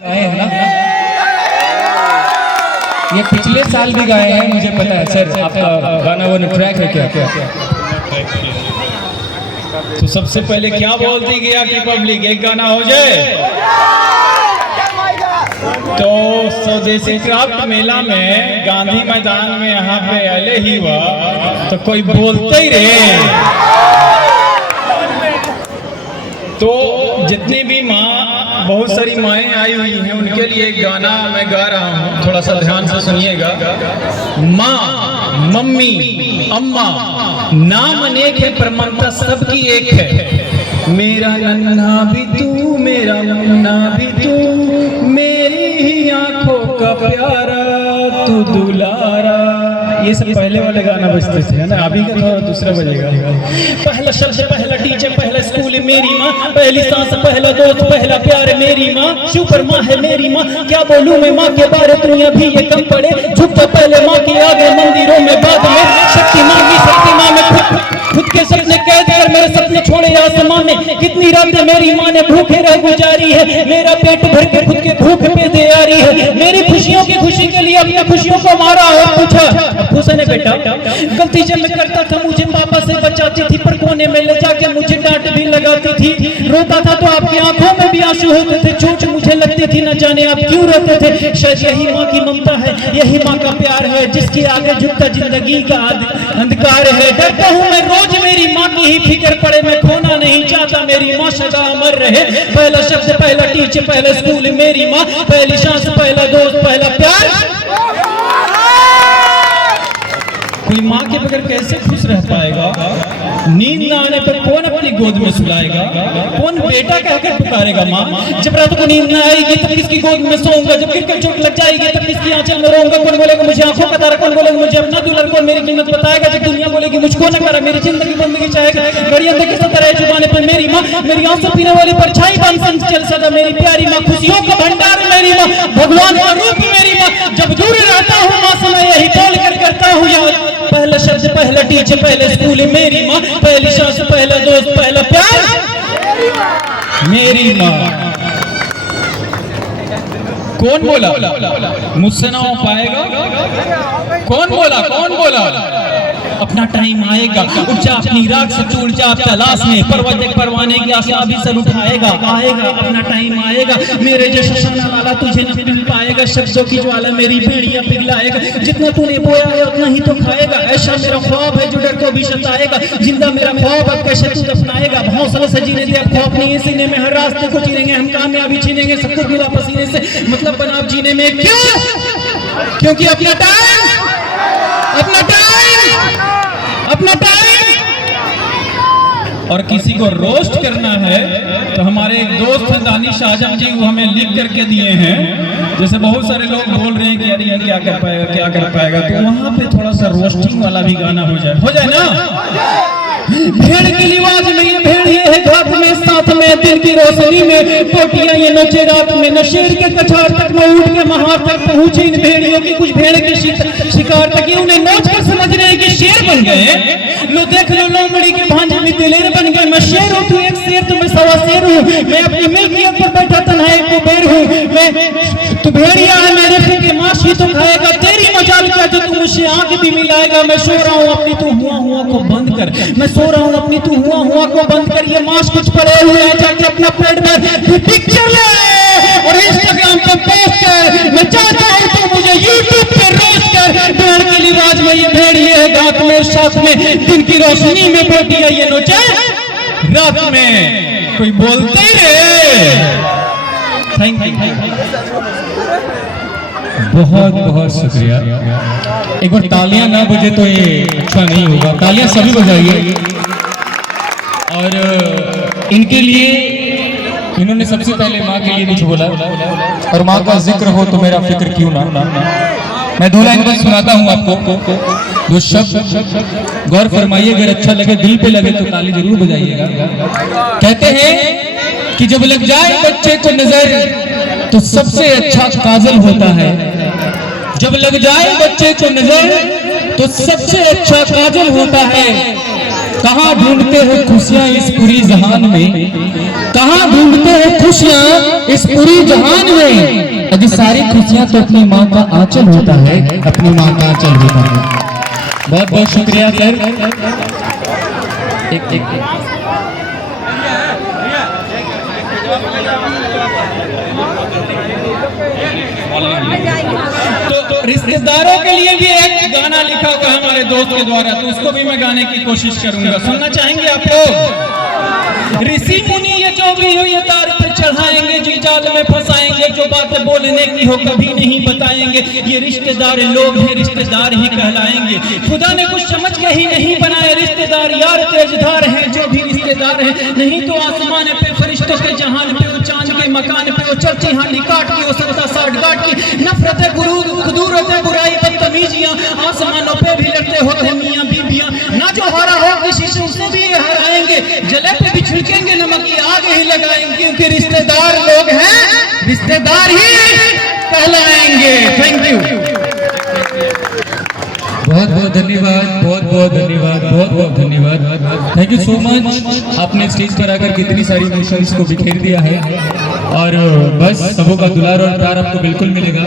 गाए हैं ना, ये पिछले साल भी गाए हैं, मुझे पता है सर। आपका गाना वो ट्रैक है क्या? तो सबसे पहले क्या बोलती गया कि पब्लिक एक गाना हो जाए। तो स्वदेशी क्राफ्ट मेला में गांधी मैदान में यहाँ पे अले ही हुआ तो कोई बोलते ही रहे। तो जितनी भी माँ, बहुत सारी माएँ आई हुई हैं, उनके लिए एक गाना मैं गा रहा हूँ, थोड़ा सा ध्यान से सुनिएगा। माँ, मम्मी, अम्मा, नाम अनेक है पर ममता सबकी एक है। मेरा नन्हा भी तू, मेरा मुन्ना भी तू, मेरी ही आंखों का प्यारा तू दुलारा। ये सब पहले वाले गाना बजते थे ना, अभी का थोड़ा दूसरा बजेगा। पहला शब्द, पहला टीचर, पहला स्कूल मेरी माँ, पहली सांस, पहला दोस्त, पहला प्यार मेरी माँ, सुपर माँ है मेरी माँ। क्या बोलूं मैं माँ के बारे, दुनिया भी ये कम पड़े। झुकता पहले माँ के आगे, मंदिरों में बाद में। शक्ति मांगी, शक्ति माँ में खुद के सपने कैद कर मेरे सपने छोड़े आसमां में। कितनी रातें मेरी माँ ने भूखे रह गुजारी है, मेरा पेट भर के खुद के भूख पे तैयारी है। मेरी खुशियों की खुशी के लिए अपनी खुशियों को मारा और पूछा हुसैन बेटा, गलती जब मैं करता था मुझे पापा से बचाती थी, पर कोने में ले जाके मुझे डांट भी लगाती थी। रोता था तो आपकी आंखों में भी आंसू होते थे, चोट मुझे लगती थी, न जाने आप क्यों रोते थे। शायद यही माँ की ममता है, यही माँ का प्यार है, जिसके आगे झुकता जिंदगी का अंधकार है। डरता हूँ मैं रोज मेरी माँ की ही फिक्र पड़े, मैं खोना नहीं चाहता मेरी माँ सदा अमर रहे। पहला शब्द, पहला टीचर, पहला स्कूल मेरी माँ, पहली सांस, पहला दोस्त, पहला प्यार। कोई माँ के बगैर कैसे खुश रह पाएगा? नींद न आने पर कौन अपनी गोद में सुलाएगा? कौन बेटा कहकर पुकारेगा माँ? जब रात को नींद न आएगी तब किसकी गोद में सोऊंगा? जब गिर कर चोट लग जाएगी तब किसकी आंचल में रोऊंगा? कौन बोलेगा मुझे आंखों का तारा? कौन बोलेगा मुझे अपना दुल्हन? कौन मेरी कीमत बताएगा? जब दुनिया बोलेगी मुझको न करा, मेरी जिंदगी बंदगी चाहेगा। घड़ियां देखी सताए जुबाने पर मेरी माँ, मेरी आंसू पीने वाली परछाई बन चल सदा मेरी प्यारी माँ। खुशियों का भंडार मेरी माँ, भगवान का रूप मेरी माँ। जब दूर रहता हूँ माँ से मैं यही बोल कर करता हूँ याद। पहला शब्द, पहला टीचर, पहले स्कूल मेरी माँ, पहली सांस, पहला दोस्त, पहला प्यार मेरी माँ। कौन बोला मुझसे ना हो पाएगा? कौन बोला? कौन बोला? अपना टाइम आएगा, उठ जा अपनी राख से, टूट जा तलाश में, पर्वत एक परवाने की आशा अभी सर उठाएगा। आएगा अपना टाइम आएगा, मेरे जैसा शाना वाला तुझे न मिल पाएगा। शब्दों की ज्वाला मेरी भेड़िया पिघलाएगा, जितना तूने बोया है उतना ही तो खाएगा। ऐसा मेरा ख्वाब है जो डर को भी सताएगा, जिंदा मेरा ख्वाब अब कैसे तू दफनाएगा? हौसले से जीने दे, अब खौफ नहीं है सीने में, हर रास्ते को चीरेंगे हम, कामयाबी छीनेंगे सबको मिला पसीने से। मतलब बनाव जीने में क्यों? क्योंकि अपना टाइम, अपना टाइम, अपना टाइम। और किसी को रोस्ट करना है तो हमारे एक दोस्त हैं दानिश आजम जी, वो हमें लिख करके दिए हैं। जैसे बहुत सारे लोग बोल रहे हैं कि यार ये क्या कर पाएगा, क्या कर पाएगा, तो वहां पे थोड़ा सा रोस्टिंग वाला भी गाना हो जाए ना। भेड़ की लिवाज में ये भेड़ ये है घाट में, साथ में दिन की रोशनी में पोटियां ये नोचे रात में। न शेर के कछार तक मैं उठ के महार तक पहुंची, इन भेड़ियों की कुछ भेड़ के शिकार तक उन्हें नोच कर समझ रहे हैं कि शेर बन गए। लो देख लो लोमड़ी के भांजे में दिलेर बन गए। मैं शेर हूँ, तू एक शेर, तो मैं सवा शेर हूँ। मैं अपनी मिल्कियत पर बैठा तन्हा एक कुबेर हूँ। मैं तू भेड़िया है, मेरे फेंके मांस ही तो खाएगा। तेरी मजाल क्या जो तू मुझसे आंख भी मिलाएगा? मैं सो रहा हूँ अपनी तू हुआ को बंद कर, मैं सो रहा हूँ अपनी तू हुआ को बंद कर। ये मांस कुछ पड़े हुए हैं, जाके अपना पेट में पिक्चर ले और इंस्टाग्राम पे पोस्ट कर। मैं चाहता हूँ तो मुझे यूट्यूब पे रोस्ट कर। भेड़ के लिवाज में ये भेड़ ये है घाट में, साथ में दिन की रोशनी में बोटिया ये नोचे रात में। कोई बोलते ही रहे। थैंक यू, बहुत बहुत शुक्रिया। एक बार तालियां ना बजे तो ये अच्छा नहीं होगा, तालियां सभी बजाइए। और इनके लिए, इन्होंने सबसे पहले माँ के लिए कुछ बोला, और माँ का जिक्र हो तो मेरा फिक्र क्यों ना। मैं दो लाइन बस सुनाता हूँ आपको, दो शब्द गौर फरमाइए, अगर अच्छा लगे, दिल पे लगे तो ताली जरूर बजाइएगा। कहते हैं कि जब लग जाए बच्चे को नजर तो सबसे अच्छा काजल होता है। जब लग जाए बच्चे को नजर तो सबसे अच्छा काजल होता है। कहाँ ढूंढते हो खुशियां इस पूरी जहान में, कहाँ ढूंढते हो खुशियां इस पूरी जहान में। अजी सारी खुशियां तो अपनी माँ का आंचल होता है, अपनी माँ का आंचल होता है। बहुत बहुत शुक्रिया सर। एक तो रिश्तेदारों के लिए भी एक गाना लिखा हुआ है हमारे दोस्त के द्वारा, तो उसको भी मैं गाने की कोशिश करूंगा। सुनना चाहेंगे आप लोग? ऋषि मुनि ये जो भी हो ये तार पे चढ़ाएंगे, जी जाल में फंसाएंगे, जो बातें बोलने की हो कभी नहीं बताएंगे। ये रिश्तेदार लोग हैं, रिश्तेदार ही कहलाएंगे। खुदा ने कुछ समझ के ही नहीं बनाए रिश्तेदार, यार तेजधार हैं जो भी रिश्तेदार हैं। नहीं तो आसमान पे फरिश्तों के जहान पे, वो चांद के मकान पे, वो चर्ची हांडी काट की, वो सत्ता साठ गाट की, नफरत खुदूरत बुराई बदतमीजियां आसमानों पे भी लड़ते होते मियां बीबियां। ना जो हारा हो किसी से उसे भी हराएंगे, जले पे भी छिड़केंगे नमक की आग ही लगाएंगे, क्योंकि रिश्तेदार लोग हैं, रिश्तेदार ही कहलाएंगे। थैंक यू, बहुत बहुत धन्यवाद, बहुत बहुत धन्यवाद, बहुत बहुत धन्यवाद। Thank you so much. आपने स्टेज पर आकर कितनी सारी इमोशंस को बिखेर दिया है, और बस सबों का दुलार और प्यार आपको बिल्कुल मिलेगा।